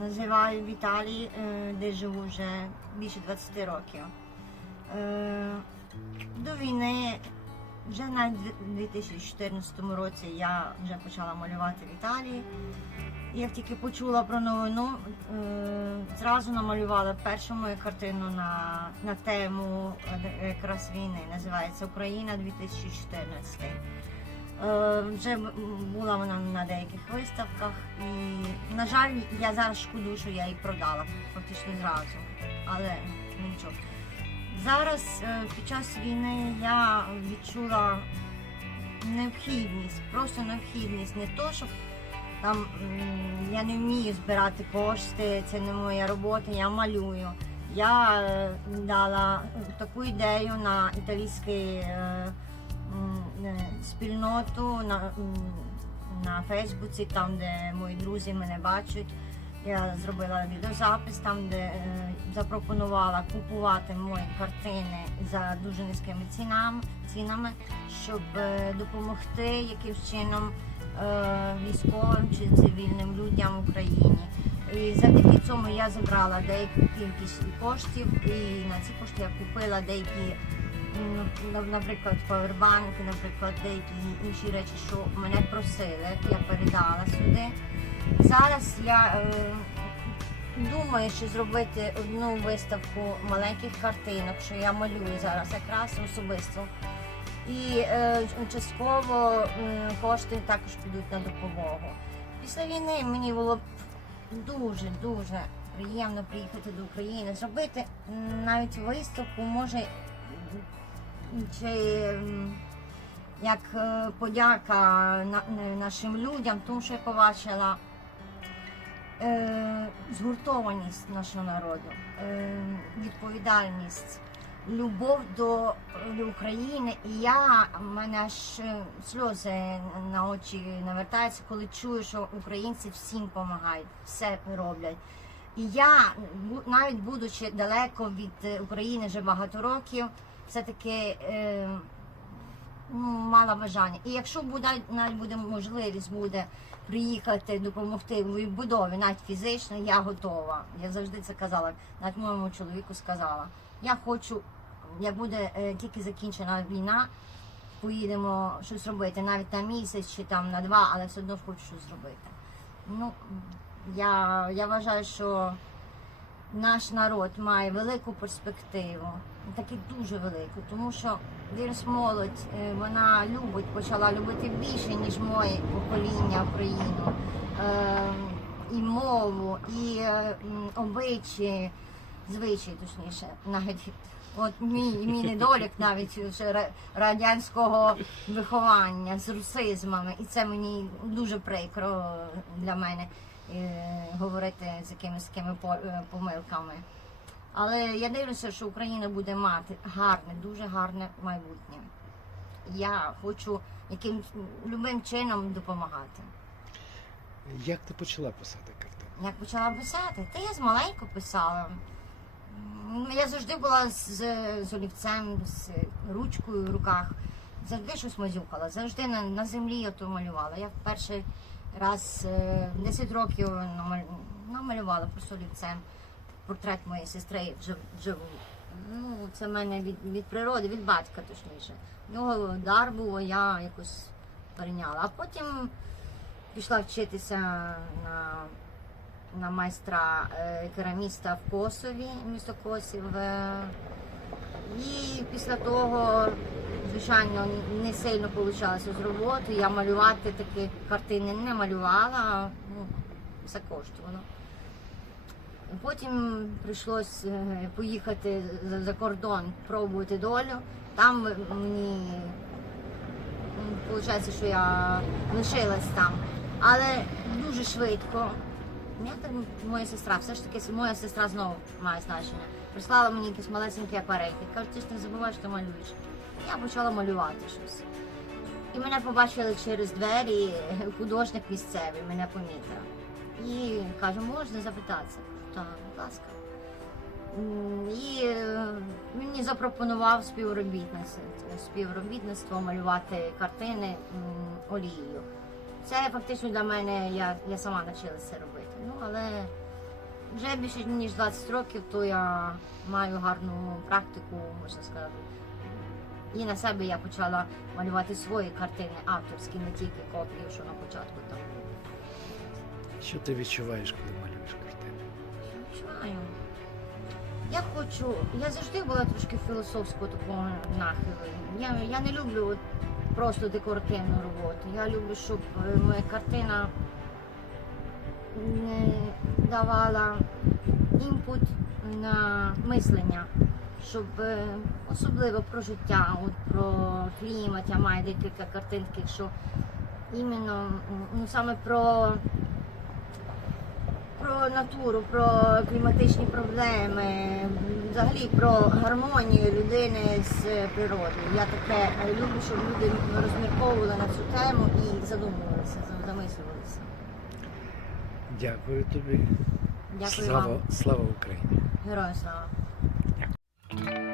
Називаю в Італії, е, де живу вже більше 20 років. Е, До війни, вже у 2014 році я вже почала малювати в Італії. Як тільки почула про новину, е, зразу намалювала першу мою картину на, на тему якраз війни. Називається Україна 2014. Е, Вже була вона на деяких виставках, і на жаль, я зараз шкодую, що я її продала фактично зразу. Але нічого. Зараз е, під час війни я відчула необхідність, просто необхідність, не то, щоб там я не вмію збирати кошти, це не моя робота, я малюю. Я е, дала таку ідею на італійський спільноту на, на Фейсбуці, там, де мої друзі мене бачать. Я зробила відеозапис там, де е, запропонувала купувати мої картини за дуже низькими цінами, цінами щоб е, допомогти якимсь чином е, військовим чи цивільним людям в Україні. І завдяки цьому я зібрала деяку кількість коштів, і на ці кошти я купила деякі, наприклад, павербанки, наприклад, деякі інші речі, що мене просили, я передала сюди. Зараз я е, думаю, що зробити одну виставку маленьких картинок, що я малюю зараз якраз особисто. І е, частково м, кошти також підуть на допомогу. Після війни мені було б дуже дуже приємно приїхати до України, зробити навіть виставку, може чи як е, подяка на, на- нашим людям, тому що я побачила е, згуртованість нашого народу, е, відповідальність, любов до, України. І я в мене аж сльози на очі навертаються, коли чую, що українці всім допомагають, все роблять. І я, навіть будучи далеко від України вже багато років, все-таки е, ну, мала бажання. І якщо буде навіть буде можливість буде приїхати допомогти в відбудові, навіть фізично, я готова. Я завжди це казала. Навіть моєму чоловіку сказала. Я хочу, як буде е, тільки закінчена війна, поїдемо щось робити, навіть на місяць чи там на два, але все одно хочу щось зробити. Ну, я, я вважаю, що наш народ має велику перспективу, таки дуже велику, тому що зараз молодь е, вона любить, почала любити більше, ніж моє покоління Україну. Е, і мову, і е, обичаї, звичаї, точніше, навіть. От мій, мій недолік навіть ра- радянського виховання з русизмами, і це мені дуже прикро для мене говорити з якимись такими е, помилками. Але я дивлюся, що Україна буде мати гарне, дуже гарне майбутнє. Я хочу якимсь любим чином допомагати. Як ти почала писати картини? Як почала писати, та я з маленьку писала. Я завжди була з, з олівцем, з ручкою в руках. Завжди щось мазюкала, завжди на, на землі ото малювала. Я перший раз е, в 10 років намалювала просто олівцем портрет моєї сестри вжив- вживу. Ну, це в мене від, від природи, від батька точніше. В нього дар був, я якось перейняла. А потім пішла вчитися на, на майстра е, кераміста в Косові, місто Косів. е, І після того, звичайно, не сильно вийшло з роботи. Я малювати такі картини не малювала, ну, все коштувало. Потім прийшлось е, поїхати за, за кордон, пробувати долю. Там мені виходить, що я лишилась там. Але дуже швидко. Моя сестра, все ж таки моя сестра знову має значення. Прислала мені якісь малесенькі акварельки. Каже, ти ж не забуваєш, що малюєш. Я почала малювати щось. І мене побачили через двері художник місцевий, мене помітив. І каже, можна запитатися? Так, будь ласка. І е, він мені запропонував співробітництво, співробітництво малювати картини олією. Це фактично для мене, я, я сама навчилася робити. Ну, але вже більше ніж 20 років, то я маю гарну практику, можна сказати. І на себе я почала малювати свої картини авторські, не тільки копії, що на початку там. Що ти відчуваєш, коли малюєш картини? Відчуваю. Я хочу, я завжди була трошки філософського такого нахилу. Я, я не люблю от просто декоративну роботу. Я люблю, щоб е, моя картина не давала імпут на мислення, щоб е, особливо про життя, от про клімат. Я маю декілька картин, що іменно ну, саме про про натуру, про кліматичні проблеми, взагалі про гармонію людини з природою. Я таке е, люблю, щоб люди розмірковували на цю тему і задумувалися, замислювалися. Дякую тобі. Дякую слава, вам. слава Україні. Героям слава. Я